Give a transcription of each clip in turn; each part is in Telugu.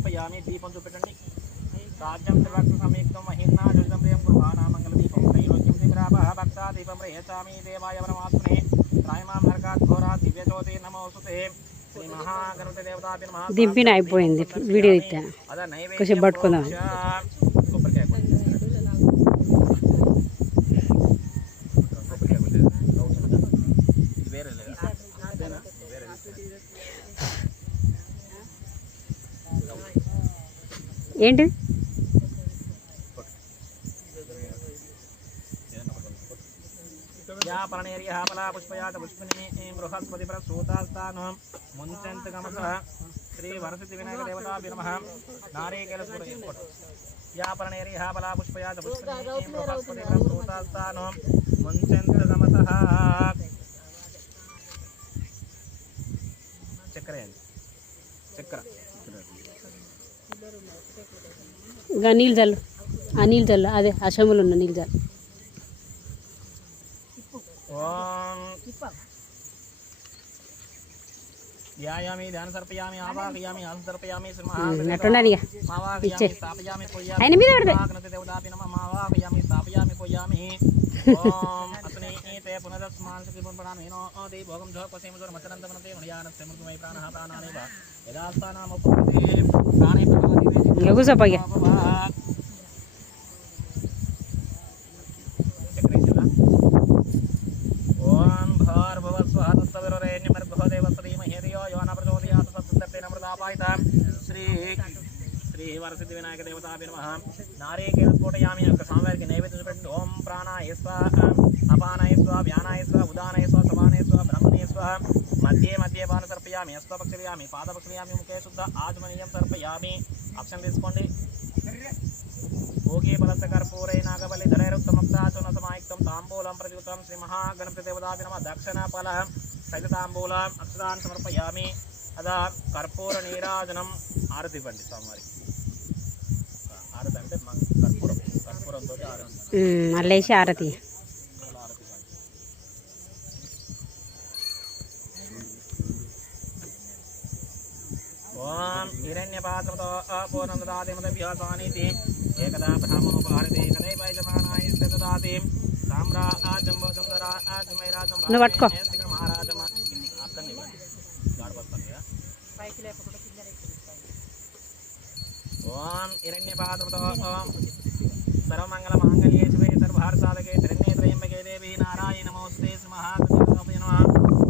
సమర్పయామి దీపం చూపెట్టండి రాజ్యం త్రివక్త సమయుక్తం మహిన్నా జలితం ప్రియం గృహానా మంగళ దీపం త్రైలోక్యం దిగ్రాభ భక్తా దీపం ప్రయచామి దేవాయ పరమాత్మనే త్రాయమాం నరకాత్ ఘోరా దివ్యజ్యోతి నమోస్తుతే శ్రీ మహాగణపతి దేవతాభ్యో నమః దింపిన అయిపోయింది వీడియో ఇట్టా అద నైవేద్యం కొంచెం పట్టుకుందాం కొబ్బరికాయ వేరే లేదా ఏంటి या प्रणेर्य हापला पुष्पयात पुष्पिनी बृहस्पति प्रसूतास्तानं मुञ्चन्तगमसः श्री वरसिद्धि विनायक देवताभ्यो नमः नारिकेलसूर्य या प्रणेर्य हापला पुष्पयात पुष्पिनी बृहस्पति प्रसूतास्तानं मुञ्चन्तगमसः चक्र ఇంకా నీళ్ళు చల్లు ఆ నీళ్ళు చల్లు అదే ఆ చెంబులు ఉన్న నీళ్ళు చల్లు ध्यायामि ध्यान सर्पयामि आवाहयामि हंस सर्पयामि నట్టున్నాడు ఇక ఇచ్చే स्थापयामि ఆయన మీద పడదే देवताभ्यो नमः आवाहयामि स्थापयामि पूजयामि ओम अस्मि ते पुनरस्मान् सुखिपुण्पणामि नो दे भोगं ध पसेमजोर मचनन्दमनते मणियानस्य मृत्युमयि प्राणः प्राणानेव यदास्तानामुपपते प्राणे प्रभवति ఇంకా కూర్చోపోయి ओम भर्भुवस्वः तत्सवितुर्वरेण्यं देवस्त्रीमहि धियो यो न प्रचोदयात् तत्सवितुर्वरेण्यं अमृतापायितं श्री श्री वरसिद्धि विनायक देवताभ्यो नमः नारिकेलस्फोटयामि स्वामिवारिकि नैवेद्యం చూపెట్టండి ఓం ప్రాణాయ స్వాహ అపానాయ స్వాహ వ్యానాయ స్వాహ ఉదానాయ స్వాహ సమానాయ స్వాహ బ్రహ్మణే స్వాహ मध्ये मध्ये పాన सर्पयामि హస్తపక్షయామి పాదపక్షయామి ముఖే శుద్ధ ఆచమనీయం सर्पयामि అక్షం తీసుకోండి भोगे फलस्य कर्पूरे नागबलि धरैरुत्तमक्ताचूर्ण समायुक्तं ताम्बूलं प्रतियुतं श्री महागणपति देवताभ्यो नमः दक्षिणफलः सहिताम्बूलम् अक्षतान् समर्पयामि अदा कर्पूर नीराजनं आरति इव्వండి స్వామివారికి ఆరతి అంటే కర్పూరంతో ఆరతి మల్లేసి ఆరతి ओम हिरण्यपात्रतो अपूर्णददातिमदभ्यासानीति एकदा ब्रह्मोपहारति कदैवैजमानाय ददाति साम्राज्यम्बोचन्दराज्यमैराजं महाराजम అక్కనే గాడపస్తాను కదా పైకి లేపకుండా కింద ఓం హిరణ్యపాత్రతో సర్వమంగళ మాంగళ్యే శివే సర్వహారసాధకే శరణ్యే త్రయంబకే దేవి నారాయణ నమోస్తుతే శ్రీ మహాగణపతి నమః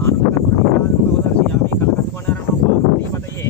ఆనందకర్పూర నీరాజనం బహుదర్శయామి కలకత్తుకొండరమ పార్వతీపతయే